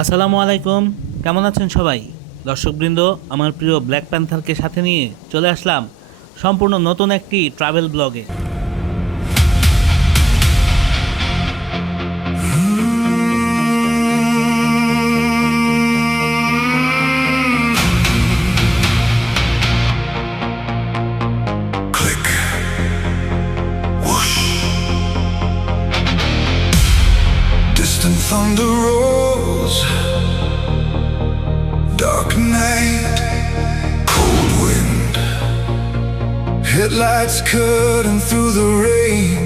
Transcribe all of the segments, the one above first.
আসসালামু আলাইকুম। কেমন আছেন সবাই? দর্শকবৃন্দ, আমার প্রিয় ব্ল্যাক প্যান্থারকে সাথে নিয়ে চলে আসলাম সম্পূর্ণ নতুন একটি ট্রাভেল ব্লগে। Click, whoosh. Distant thunder rolls. Dark night, cold wind. Headlights cutting through the rain.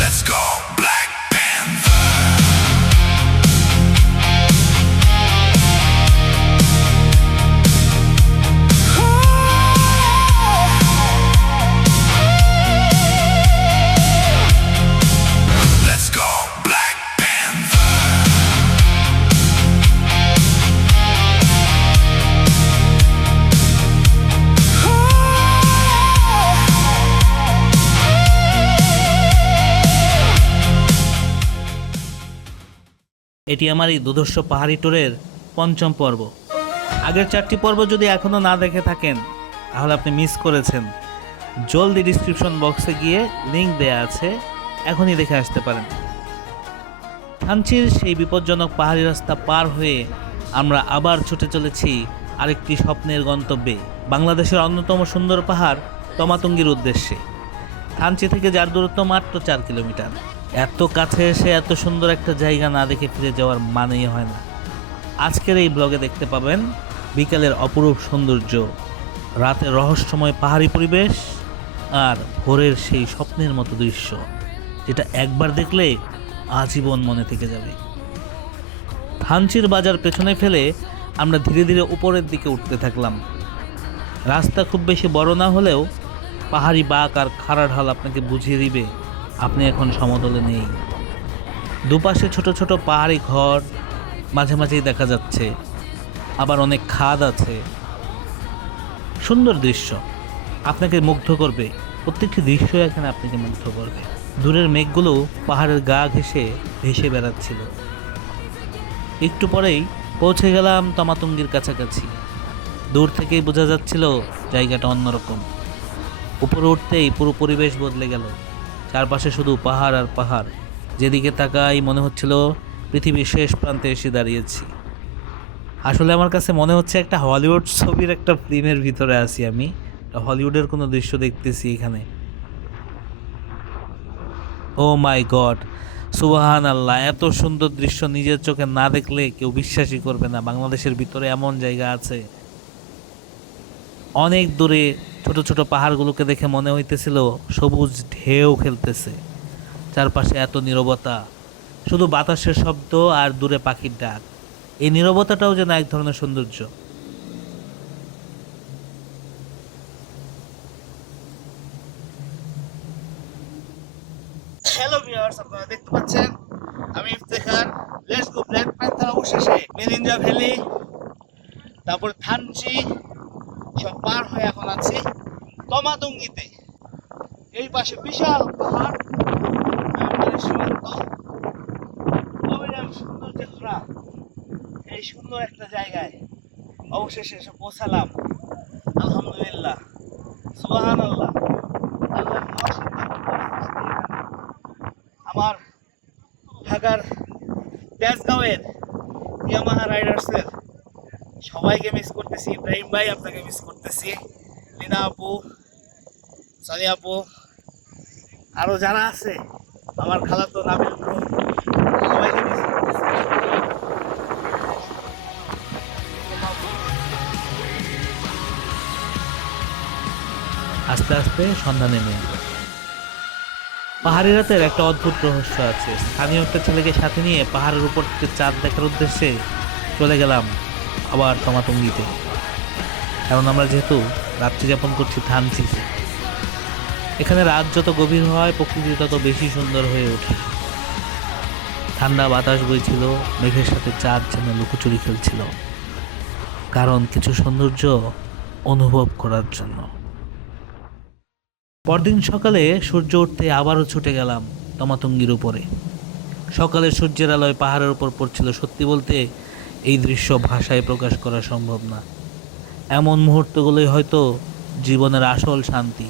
Let's go, Black Panther. Let's go, Black Panther. এটি আমার এই দুধস্ব পাহাড়ি ট্যুরের পঞ্চম পর্ব। আগের 4টি পর্ব যদি এখনও না দেখে থাকেন তাহলে আপনি মিস করেছেন। জলদি ডিসক্রিপশন বক্সে গিয়ে লিংক দেয়া আছে, এখনই দেখে আসতে পারেন। থানচির সেই বিপজ্জনক পাহাড়ি রাস্তা পার হয়ে আমরা আবার ছুটে চলেছি আরেকটি স্বপ্নের গন্তব্যে, বাংলাদেশের অন্যতম সুন্দর পাহাড় তমাতুঙ্গির উদ্দেশ্যে। থানচি থেকে যার দূরত্ব মাত্র 4 কিলোমিটার। এত কাছে এসে এত সুন্দর একটা জায়গা না দেখে ফিরে যাওয়ার মানেই হয় না। আজকের এই ব্লগে দেখতে পাবেন বিকালের অপরূপ সৌন্দর্য, রাতের রহস্যময় পাহাড়ি পরিবেশ আর ভোরের সেই স্বপ্নের মতো দৃশ্য, যেটা একবার দেখলে আজীবন মনে থেকে যাবে। থানচির বাজার পেছনে ফেলে আমরা ধীরে ধীরে উপরের দিকে উঠতে থাকলাম। রাস্তা খুব বেশি বড় না হলেও পাহাড়ি বাঁক আর খাড়া ঢাল আপনাকে বুঝিয়ে দিবে আপনি এখন সমতলে নেই। দুপাশে ছোট ছোট পাহাড়ি ঘর মাঝে মাঝেই দেখা যাচ্ছে, আবার অনেক খাদ আছে। সুন্দর দৃশ্য, আপনাকে মুগ্ধ করবে। প্রত্যেকটি দৃশ্যই এখানে আপনাকে মুগ্ধ করবে। দূরের মেঘগুলো পাহাড়ের গা ঘেঁষে ভেসে বেড়াচ্ছিল। একটু পরেই পৌঁছে গেলাম তমাতুঙ্গির কাছাকাছি। দূর থেকেই বোঝা যাচ্ছিল জায়গাটা অন্যরকম। উপরে উঠতেই পুরো পরিবেশ বদলে গেল। চারপাশে শুধু পাহাড় আর পাহাড়। যেদিকে তাকাই মনে হচ্ছিল পৃথিবীর শেষ প্রান্তে এসে দাঁড়িয়েছি। আসলে আমার কাছে মনে হচ্ছে একটা হলিউড ছবির একটা ফিল্মের ভিতরে আছি আমি। হলিউডের কোনো দৃশ্য দেখতেছি এখানে। ও মাই গড, সুবহান আল্লাহ! এত সুন্দর দৃশ্য নিজের চোখে না দেখলে কেউ বিশ্বাসই করবে না বাংলাদেশের ভিতরে এমন জায়গা আছে। অনেক দূরে ছোট ছোট পাহাড়গুলোকে দেখে মনে হইতেছিল সবুজ ঢেউ খেলতেছে। চারপাশে এত নীরবতা, শুধু বাতাসের শব্দ আর দূরে পাখির ডাক। এই নীরবতাটাও যেন এক ধরনের সৌন্দর্য। হ্যালো ভিউয়ার্স, আপনারা দেখতে পাচ্ছেন আমি Iftekhar. Let's go black panther অবশেষে মেরিঞ্জা ভ্যালি, তারপর থানচি সব পার হয়ে এখন আছি তমাতুঙ্গিতে। এই পাশে বিশাল পাহাড়, মায়ানমারের সীমান্ত, অবিরাম সৌন্দর্যে ভরা এই সুন্দর একটা জায়গায় অবশেষে এসে পৌঁছালাম। আলহামদুলিল্লাহ, সুবহানাল্লাহ। আল্লাহর অসীম এখানে। আমার ঢাকার তেজগাঁওয়ের ইয়ামাহা রাইডার্সের সবাইকে মিস করতেছি। ইব্রাহিম ভাই, আপনাকে মিস করতেছি। লিনা আপু, সানি আপু, আরও যারা আছে, আমার খালাতো নাবিল ব্রো, সবাইকে মিস করতেছি। আস্তে আস্তে সন্ধ্যা নেমে এলো। পাহাড়ি রাতের একটা অদ্ভুত রহস্য আছে। স্থানীয় একটা ছেলেকে সাথে নিয়ে পাহাড়ের উপর থেকে চাঁদ দেখার উদ্দেশ্যে চলে গেলাম আবার তমাতুঙ্গিতে। কারণ আমরা যেহেতু রাত্রি যাপন করছি থানচিতে, এখানে রাত যত গভীর হয় প্রকৃতি তত বেশি সুন্দর হয়ে ওঠে। ঠান্ডা বাতাস বইছিল, মেঘের সাথে চাঁদ যেন লুকোচুরি খেলছিল, কারণ কিছু সৌন্দর্য অনুভব করার জন্য। পরদিন সকালে সূর্য উঠতে আবারও ছুটে গেলাম তমাতুঙ্গির উপরে। সকালের সূর্যের আলোয় পাহাড়ের উপর পড়ছিল। সত্যি বলতে এই দৃশ্য ভাষায় প্রকাশ করা সম্ভব না। এমন মুহূর্তগুলোই হয়তো জীবনের আসল শান্তি।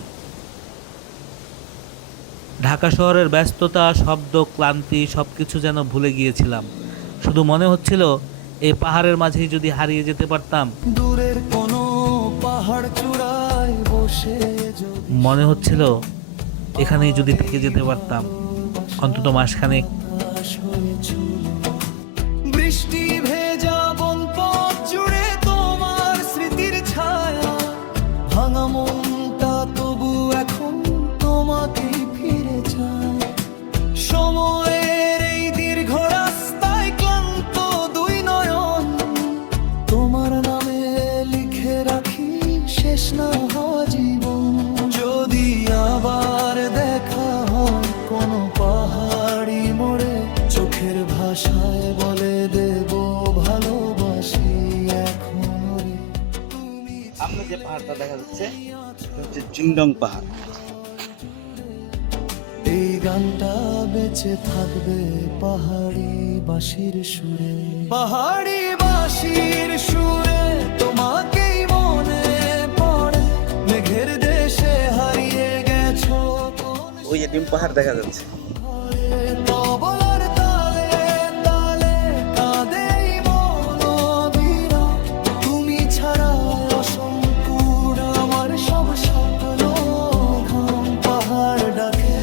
ঢাকা শহরের ব্যস্ততা, শব্দ, ক্লান্তি সবকিছু যেন ভুলে গিয়েছিলাম। শুধু মনে হচ্ছিল এই পাহাড়ের মাঝেই যদি হারিয়ে যেতে পারতাম। দূরের কোনো পাহাড় চূড়ায় বসে যদি মনে হচ্ছিল এখানেই যদি থেকে যেতে পারতাম অন্তত মাসখানেক। আকাশ হয়েছিল বৃষ্টি ভেজা বন পথ জুড়ে তোমার স্মৃতির ছায়া, ভাঙা মনটা তবু এখন তোমাকেই ফিরে চায়। সময়ের এই দীর্ঘ রাস্তায় ক্লান্ত দুই নয়ন, তোমার নামে লিখে রাখি শেষ না হওয়া জীবন। যদি আবার দেখা হয় কোনো পাহাড়ি মোড়ে, চোখের ভাষায় বলে দেব ভালোবাসি এখনো রে। তুমি সামনে যে পাহাড়টা দেখা যাচ্ছে এটা হচ্ছে জিংডং পাহাড়। এই গানটা বেঁচে থাকবে পাহাড়ি বাঁশির সুরে, পাহাড়ি বাঁশির সুরে তোমাকেই মনে পড়ে। মেঘের দেশে হারিয়ে গেছো কোন ওই যে ডিম পাহাড় দেখা যাচ্ছে। ঘরে, তবলার তালে তালে কাঁদে এই মন অবিরাম। তুমি ছাড়া অসম্পূর্ণ আমার সব স্বপ্ন ঘাম। পাহাড় ডাকে,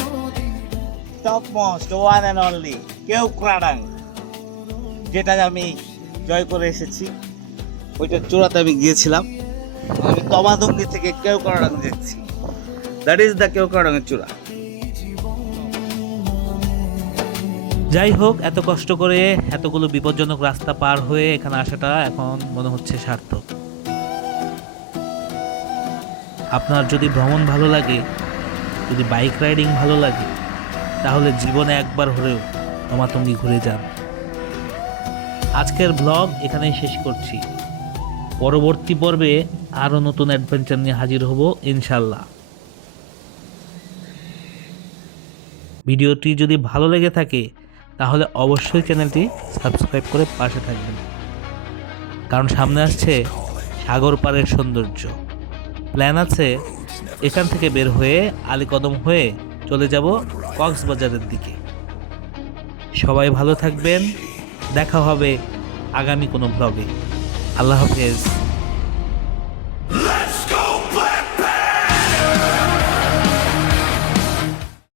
নদী ডাকে। Top most one and only Keokradong, যেটা আমি জয় করে এসেছি। ওইটার চূড়াতে আমি গিয়েছিলাম। আমি তমাদঙ্গি থেকে কেওক্রাডাং দেখছি। দ্যাট ইজ দ্য কেওক্রাডাং এর চূড়া। যাই হোক, এত কষ্ট করে এতগুলো বিপজ্জনক রাস্তা পার হয়ে এখানে আসাটা এখন মনে হচ্ছে সার্থক। আপনার যদি ভ্রমণ ভালো লাগে, যদি বাইক রাইডিং ভালো লাগে, তাহলে জীবনে একবার হলেও তমাতঙ্গি ঘুরে যান। আজকের ব্লগ এখানেই শেষ করছি। পরবর্তী পর্বে আরও নতুন অ্যাডভেঞ্চার নিয়ে হাজির হব ইনশাল্লাহ। ভিডিওটি যদি ভালো লেগে থাকে তাহলে অবশ্যই চ্যানেলটি সাবস্ক্রাইব করে পাশে থাকবেন, কারণ সামনে আসছে সাগর পাড়ের সৌন্দর্য। প্ল্যান আছে এখান থেকে বের হয়ে আলীকদম হয়ে চলে যাব কক্সবাজারের দিকে। সবাই ভালো থাকবেন, দেখা হবে আগামী কোনো ব্লগে। আল্লাহ হাফেজ।